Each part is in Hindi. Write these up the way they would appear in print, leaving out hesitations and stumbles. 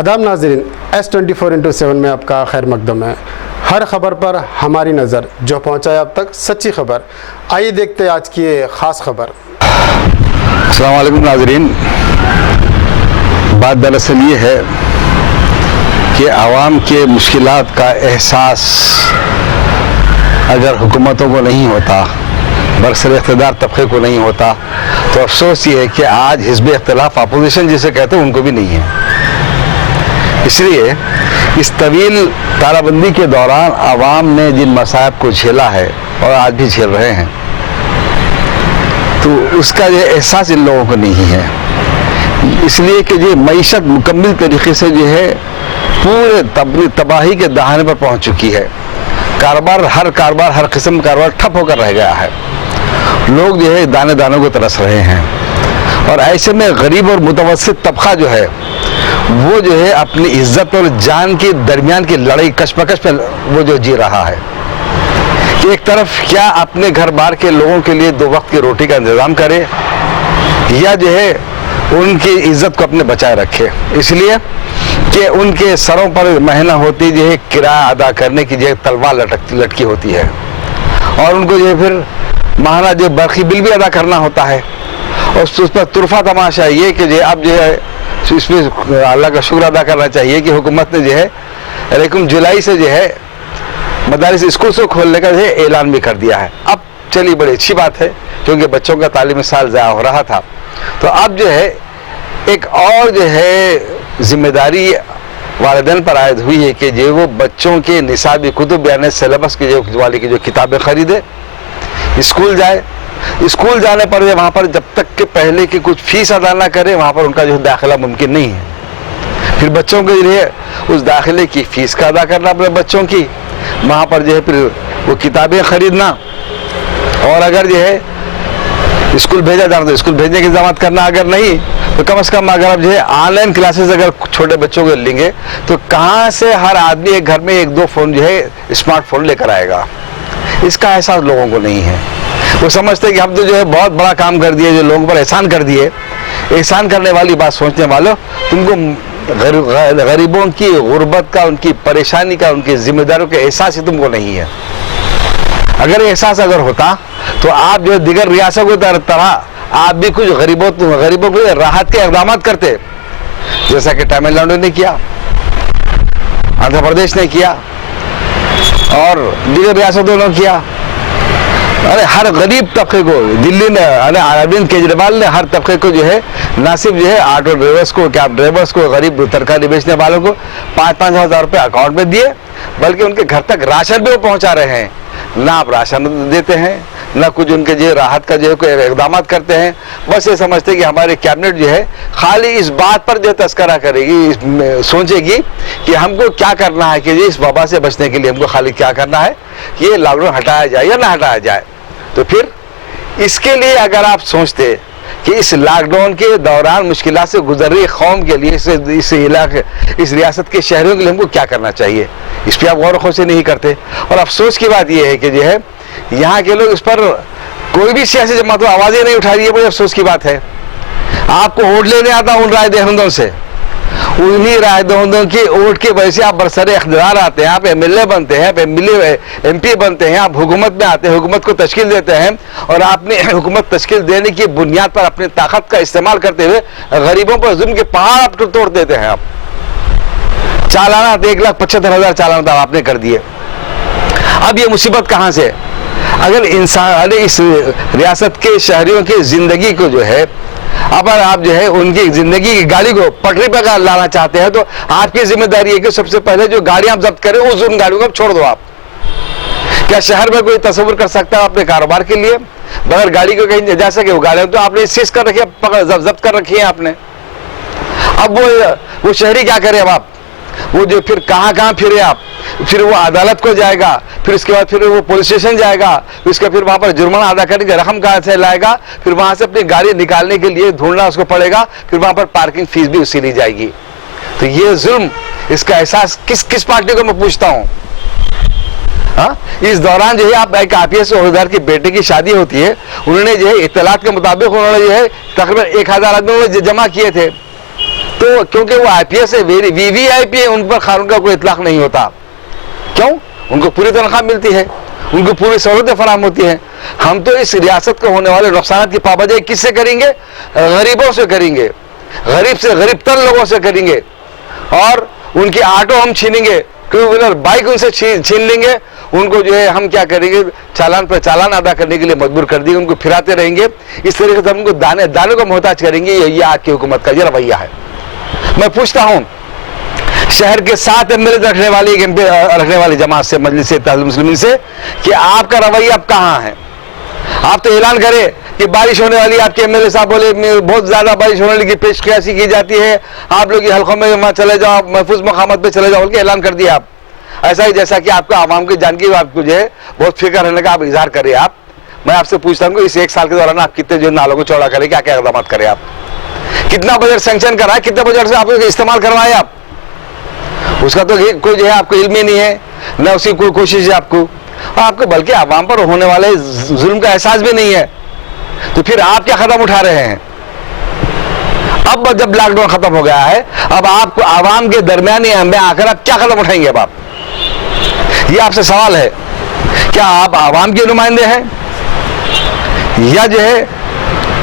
आदाब नाज़रीन, S24x7 में आपका खैर मकदम है। हर खबर पर हमारी नज़र जो पहुँचाए अब तक सच्ची खबर। आइए देखते हैं आज की ये ख़ास खबर। अस्सलाम वालेकुम नाज़रीन, बात दरअसल ये है कि आवाम के मुश्किलात का एहसास अगर हुकूमतों को नहीं होता, बरसर इक़्तिदार तबके को नहीं होता, तो अफसोस ये है कि आज हिज़्ब इख्तिलाफ अपोजिशन जिसे कहते हैं उनको भी नहीं है। इसलिए इस तवील ताराबंदी के दौरान आवाम ने जिन मसाइब को झेला है और आज भी झेल रहे हैं, तो उसका ये एहसास इन लोगों को नहीं है। इसलिए कि ये मईशत मुकम्मल तरीके से जो है पूरे तबाही के दहाने पर पहुंच चुकी है। हर कारोबार हर किस्म का कारोबार ठप होकर रह गया है। लोग जो है दाने दानों को तरस रहे हैं और ऐसे में गरीब और मुतवस्सित तबका जो है वो जो है अपनी इज्जत और जान के दरमियान की लड़ाई कशमकश में वो जो जी रहा है कि एक तरफ क्या अपने घर बार के लोगों के लिए 2 वक्त की रोटी का इंतज़ाम करे या जो है उनकी इज्जत को अपने बचाए रखे। इसलिए कि उनके सरों पर महीना होती जो है किराया अदा करने की जो है तलवार लटकी होती है और उनको जो है फिर माहाना जो बरखी बिल भी अदा करना होता है। और उस पर तुरफा तमाशा ये कि जो अब जो है इसमें अल्लाह का शुक्र अदा करना चाहिए कि हुकूमत ने जो है 1 जुलाई से जो है मदारिस स्कूल से खोलने का जो है ऐलान भी कर दिया है। अब चलिए बड़ी अच्छी बात है क्योंकि बच्चों का तालीमी साल ज़ाया हो रहा था, तो अब जो है एक और जो है जिम्मेदारी वालिदैन पर आयद हुई है कि जो वो बच्चों के निसाबी कुतुब यानी सिलेबस की जो वाली की जो किताबें खरीदे, स्कूल जाए। स्कूल जाने पर वहाँ पर जब तक के पहले की कुछ फीस अदा ना करे वहाँ पर उनका जो दाखिला मुमकिन नहीं है। फिर बच्चों के लिए उस दाखिले की फ़ीस का अदा करना अपने बच्चों की, वहाँ पर जो है फिर वो किताबें ख़रीदना और अगर जो है स्कूल भेजा जाना तो स्कूल भेजने की इंतजाम करना, अगर नहीं तो कम से कम अगर आप जो है ऑनलाइन क्लासेस अगर छोटे बच्चों को लेंगे तो कहाँ से हर आदमी एक घर में 1-2 फ़ोन जो है स्मार्टफोन लेकर आएगा। इसका एहसास लोगों को नहीं है। वो समझते हैं कि हम तो जो है बहुत बड़ा काम कर दिए, जो लोगों पर एहसान कर दिए। एहसान करने वाली बात सोचने वालों, तुमको गरीबों की गुर्बत का, उनकी परेशानी का, उनकी जिम्मेदारियों का एहसास ही तुमको नहीं है। अगर एहसास अगर होता तो आप जो दिगर रियासतों की तरह आप भी कुछ गरीबों को राहत के इक़दाम करते, जैसा कि तमिलनाडु ने किया, आंध्र प्रदेश ने किया और दिगर रियासतों ने किया। अरे हर गरीब तबके को दिल्ली ने, अरविंद केजरीवाल ने हर तबके को जो है ना सिर्फ जो है ऑटो ड्राइवर्स को, कैब ड्राइवर्स को, गरीब तरकारी बेचने वालों को 5-5 हज़ार रुपये अकाउंट में दिए, बल्कि उनके घर तक राशन भी वो पहुंचा रहे हैं। ना आप राशन देते हैं, ना कुछ उनके जो राहत का जो है कोई इक़दाम करते हैं। बस ये समझते हैं कि हमारे कैबिनेट जो है खाली इस बात पर जो तस्करा करेगी, सोचेगी कि हमको क्या करना है, कि इस वबा से बचने के लिए हमको खाली क्या करना है, ये लॉकडाउन हटाया जाए या ना हटाया जाए। तो फिर इसके लिए अगर आप सोचते कि इस लॉकडाउन के दौरान मुश्किलात से गुजर रही कौम के लिए, इस इलाके, इस रियासत के शहरियों के लिए हमको क्या करना चाहिए, इस पर आप गौर व से नहीं करते। और अफसोस की बात यह है कि जो है यहाँ के लोग इस पर कोई भी सियासी जमात आवाज़ें नहीं उठा रही है। बड़ी अफसोस की बात है। आपको वोट लेने आता उन राय दहिंदों से, उन्हीं राय दहिंदों की वोट की वजह से आप बरसरे इख्तियार आते हैं, आप MLA बनते हैं, आप MP बनते हैं, आप हुकूमत में आते हैं, हुकूमत को तश्कील देते हैं और आपने हुकूमत तश्कील देने की बुनियाद पर अपनी ताकत का इस्तेमाल करते हुए गरीबों पर जुल्म के पहाड़ आप तोड़ देते हैं। आप चालाना 1,75,000 चालाना आपने कर दिए। अब ये मुसीबत कहाँ से? अगर इंसान इस रियासत के शहरियों की ज़िंदगी को जो है, अगर आप जो है उनकी ज़िंदगी की गाड़ी को पटरी पर लाना चाहते हैं तो आपकी जिम्मेदारी है कि सबसे पहले जो गाड़ियां आप जब्त करें उन गाड़ियों को छोड़ दो। आप क्या शहर में कोई तस्वुर कर सकता है अपने कारोबार के लिए बगैर गाड़ी को कहीं जा सके? वो गाड़ियां तो आपने सीज कर रखी है, जब्त कर रखी है आपने। अब वो शहरी क्या करे? अब आप वो जो फिर कहाँ फिरे आप, फिर वो अदालत को जाएगा, फिर उसके बाद फिर वो पुलिस स्टेशन जाएगा, उसका फिर वहाँ पर जुर्माना अदा करने की रकम कहाँ से लाएगा, फिर वहाँ से अपनी गाड़ी निकालने के लिए ढूंढना उसको पड़ेगा, फिर वहाँ पर पार्किंग फीस भी उसी ली जाएगी। तो ये जुल्म, इसका एहसास किस पार्टी को मैं पूछता हूँ? हाँ, इस दौरान जो है आप एक IPS ओहदेदार की बेटे की शादी होती है, उन्होंने जो है इत्तलात के मुताबिक उन्होंने जो है तकरीबन 1000 आदमी जमा किए थे, तो क्योंकि वो आईपीएस है, वीवीआईपी है, उन पर कानून का कोई इतलाक नहीं होता। क्यों? उनको पूरी तनख्वाह मिलती है, उनको पूरी सहूलतें फराहम होती हैं। हम तो इस रियासत को होने वाले नुकसान की पाबंदी किससे करेंगे? गरीबों से करेंगे, गरीब से गरीब तर लोगों से करेंगे, और उनकी ऑटो हम छीनेंगे, टू व्हीलर बाइक उनसे छीन लेंगे, उनको जो है हम क्या करेंगे, चालान पर चालान अदा करने के लिए मजबूर कर देंगे, उनको फिराते रहेंगे। इस तरीके से हम उनको दाने दाने को मोहताज करेंगे। ये आपकी हुकूमत का ये रवैया है। मैं पूछता हूं, शहर के 7 एमएलए रखने वाली एक एमपी रखने वाली जमात से, मजलिस इत्तेहादुल मुस्लिमीन से, कि आपका रवैया अब कहां है? आप तो ऐलान करें कि बारिश होने वाली, आपके एमएलए साहब बोले बहुत ज्यादा बारिश होने की पेशकशी की जाती है, आप लोग ये हल्कों में वहां चले जाओ, महफूज मकामात पे चले जाओ, बोल के ऐलान कर दिया आप। ऐसा ही जैसा कि आपको आवाम की जान की आपको जो है बहुत फिक्र रहने का आप इजहार करें। आप, मैं आपसे पूछता हूँ इस 1 साल के दौरान आप कितने जो नालों को चौड़ा करें, क्या क्या इकदाम करें, आप कितना बजट सैंक्शन करा है, कितने बजट से आप इस्तेमाल करवाए आप, उसका तो कोई जो है आपको इल्म ही नहीं है, न उसकी कोई कोशिश है आपको बल्कि आवाम पर होने वाले जुल्म का एहसास भी नहीं है। तो फिर आप क्या कदम उठा रहे हैं? अब जब लॉकडाउन खत्म हो गया है, अब आपको आवाम के दरमियानी में आकर आप क्या कदम उठाएंगे? अब आप, ये आपसे सवाल है, क्या आप आवाम के नुमाइंदे हैं या जो है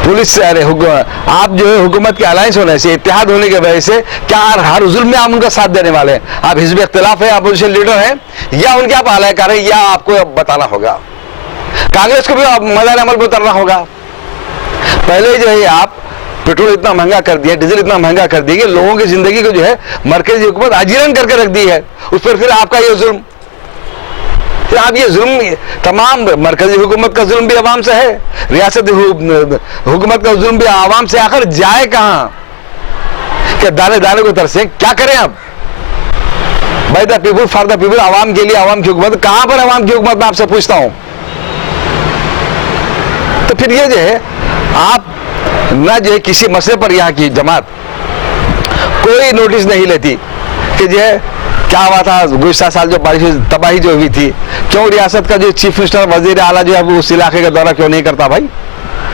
पुलिस से? अरे आप जो है हुकूमत के अलायंस होने से, इत्तेहाद होने की वजह से क्या हर जुल्म में आप उनका साथ देने वाले हैं? आप हिज़्ब इख्तिलाफ है, अपोजिशन लीडर हैं, या उनके आप आलाकार हैं, या आपको अब बताना होगा? कांग्रेस को भी मैदान अमल पर उतरना होगा। पहले जो है आप पेट्रोल इतना महंगा कर दिया, डीजल इतना महंगा कर दिया कि लोगों की जिंदगी को जो है मरकजी हुकूमत अजीरन करके रख दी है। उस पर फिर आपका ये जुल्म, फिर आप ये जुल्म, तमाम मरकजी हुकूमत का जुल्म भी आवाम से है, रियासती हुकूमत का जुल्म भी आवाम से, आखिर जाए कहां? क्या दाने दाने को तरसे? क्या करें अब? By the people for the people, आवाम के लिए आवाम की हुकूमत, कहां पर आवाम की हुकूमत? मैं आपसे पूछता हूं। तो फिर ये जो है आप न जो है किसी मसले पर यहाँ की जमात कोई नोटिस नहीं लेती कि जो है क्या हुआ था गुज़श्ता साल जो बारिश तबाही जो हुई थी, क्यों रियासत का जो चीफ मिनिस्टर वजीर आला जो है उस इलाके का दौरा क्यों नहीं करता? भाई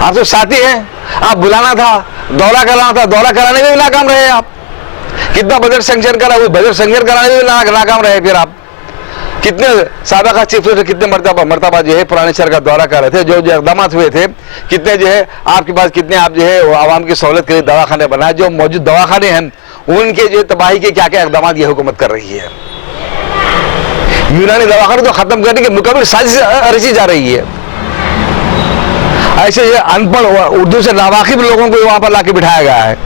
आप तो साथी हैं, आप बुलाना था, दौरा कराना था, दौरा कराने में भी नाकाम रहे आप। कितना बजट सैंक्शन करा, वो बजट सैंक्शन कराने में भी नाकाम रहे। फिर आप कितने साबिक़ा चीफ मिनिस्टर कितने मरतबा जो है पुराने शहर का दौरा कर रहे थे, जो इकदाम हुए थे, कितने जो है आपके पास, कितने आप जो है आवाम की सहूलत के लिए दवाखाने बनाए, जो मौजूद दवाखाने हैं उनके जो तबाही के क्या क्या इकदाम ये हुकूमत कर रही है। यूनानी दवाखाने तो खत्म करने के मुकाबले साजिश रची जा रही है। ऐसे अनपढ़ उर्दू से नावाकिफ लोगों को वहां पर लाके बिठाया गया है,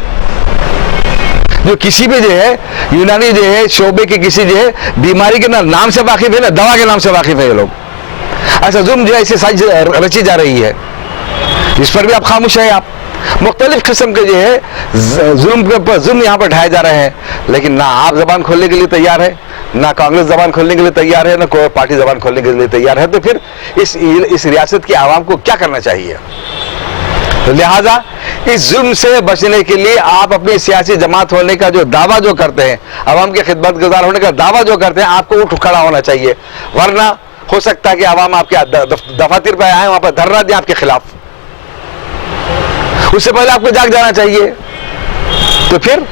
जो किसी भी जो है यूनानी जो है शोबे के किसी जो है बीमारी के नाम से वाकिफ है, ना दवा के नाम से वाकिफ है ये लोग। ऐसा जुल्म जो है इसे साजिश रची जा रही है, इस पर भी आप खामोश है। आप मुख्तलिफ किस्म के जो है जुल्म यहाँ पर ढाए जा रहे हैं, लेकिन ना आप जबान खोलने के लिए तैयार है, ना कांग्रेस जबान खोलने के लिए तैयार है, ना कोई पार्टी जबान खोलने के लिए तैयार है। तो फिर इस रियासत की आवाम को क्या करना चाहिए? तो लिहाजा इस जुल्म से बचने के लिए आप अपनी सियासी जमात होने का जो दावा जो करते हैं, आवाम के खिदमत गुजार होने का दावा जो करते हैं, आपको उठ खड़ा होना चाहिए। वरना हो सकता है कि आवाम आपके दफातर पे आए, वहां पर धरना दें आपके खिलाफ। उससे पहले आपको जाग जाना चाहिए। तो फिर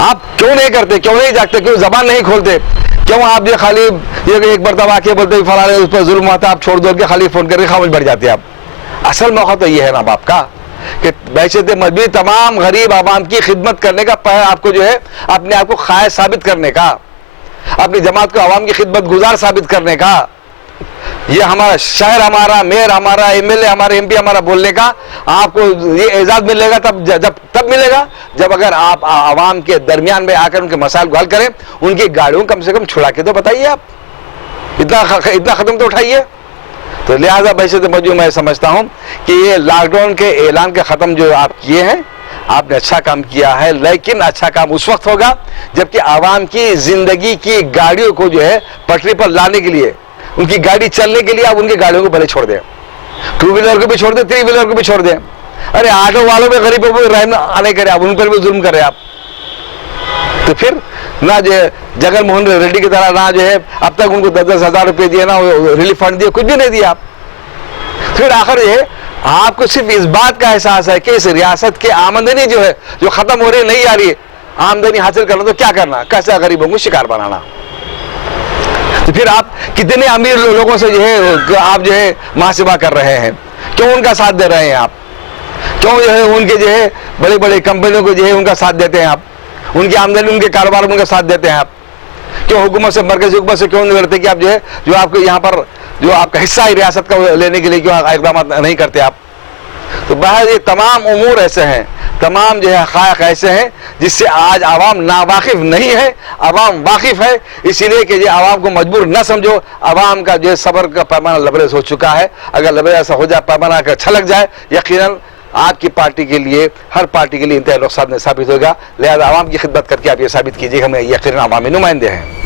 आप क्यों नहीं करते, क्यों नहीं जागते, क्यों जबान नहीं खोलते? क्यों आप जो खाली ये एक मरतबा आके बोलते फलाने उस पर जुल्म हुआ था, आप छोड़ दो के खाली फोन करके खामोश बैठ जाते हैं आप? असल मौका तो ये है ना बाप का कि बैशत मजबूरी तमाम गरीब आवाम की खिदमत करने का, आपको जो है अपने आप को खायश साबित करने का, अपनी जमात को आवाम की खिदमत गुजार साबित करने का, ये हमारा शहर, हमारा मेयर, हमारा एमएलए, हमारे एमपी हमारा बोलने का आपको ये एजाज मिलेगा तब मिलेगा जब अगर आप आवाम के दरमियान में आकर उनके मसाइल को हल करें, उनकी गाड़ियों कम से कम छुड़ा के तो बताइए। आप इतना खत्म तो उठाइए। तो लिहाजा बैशत मौजूद मैं समझता हूं कि ये लॉकडाउन के ऐलान के खत्म जो आप किए हैं, आपने अच्छा काम किया है, लेकिन अच्छा काम उस वक्त होगा जबकि आवाम की जिंदगी की गाड़ियों को जो है पटरी पर लाने के लिए, उनकी गाड़ी चलने के लिए आप उनकी गाड़ियों को भले छोड़ दें, 2 व्हीलर को भी छोड़ दें, 3 व्हीलर को भी छोड़ दें। अरे ऑटो वालों में गरीबों को रहम आने करें आप, उन पर भी जुल्म करें आप। तो फिर ना जो जगन मोहन रेड्डी की तरह ना जो है अब तक उनको 10-10 हज़ार रुपये दिए, ना रिलीफ फंड दिए, कुछ भी नहीं दिया आप। फिर आखिर ये आपको सिर्फ इस बात का एहसास है कि इस रियासत की आमदनी जो है जो खत्म हो रही है, नहीं आ रही है, आमदनी हासिल करना तो क्या करना, कैसा गरीबों को शिकार बनाना। तो फिर आप कितने अमीर लोगों से जो है आप जो है महासेवा कर रहे हैं, क्यों उनका साथ दे रहे हैं आप, क्यों जो है उनके जो है बड़े बड़े कंपनियों को जो है उनका साथ देते हैं आप, उनकी आमदनी उनके कारोबार में उनका साथ देते हैं आप, क्यों हुकूमत से मरकज़ी हुकूमत से क्यों नहीं करते कि आप जो है जो आपको यहाँ पर जो आपका हिस्सा है रियासत का लेने के लिए क्यों इक़दाम नहीं करते आप। तो बहर ये तमाम उमूर ऐसे हैं, तमाम जो है हक़ाइक़ ऐसे हैं जिससे आज आवाम नावाकिफ़ नहीं है, आवाम वाकिफ़ है। इसीलिए कि ये आवाम को मजबूर न समझो, आवाम का जो सब्र का पैमाना लबरेज हो चुका है। अगर लबरेज ऐसा हो जाए, पैमाना अगर छलक जाए, यकीनन आपकी पार्टी के लिए, हर पार्टी के लिए इंतहाई नुकसान साबित होगा। लिहाजा आवाम की खिदमत करके आप ये साबित कीजिए हम यकीनन आवामी नुमाइंदे हैं।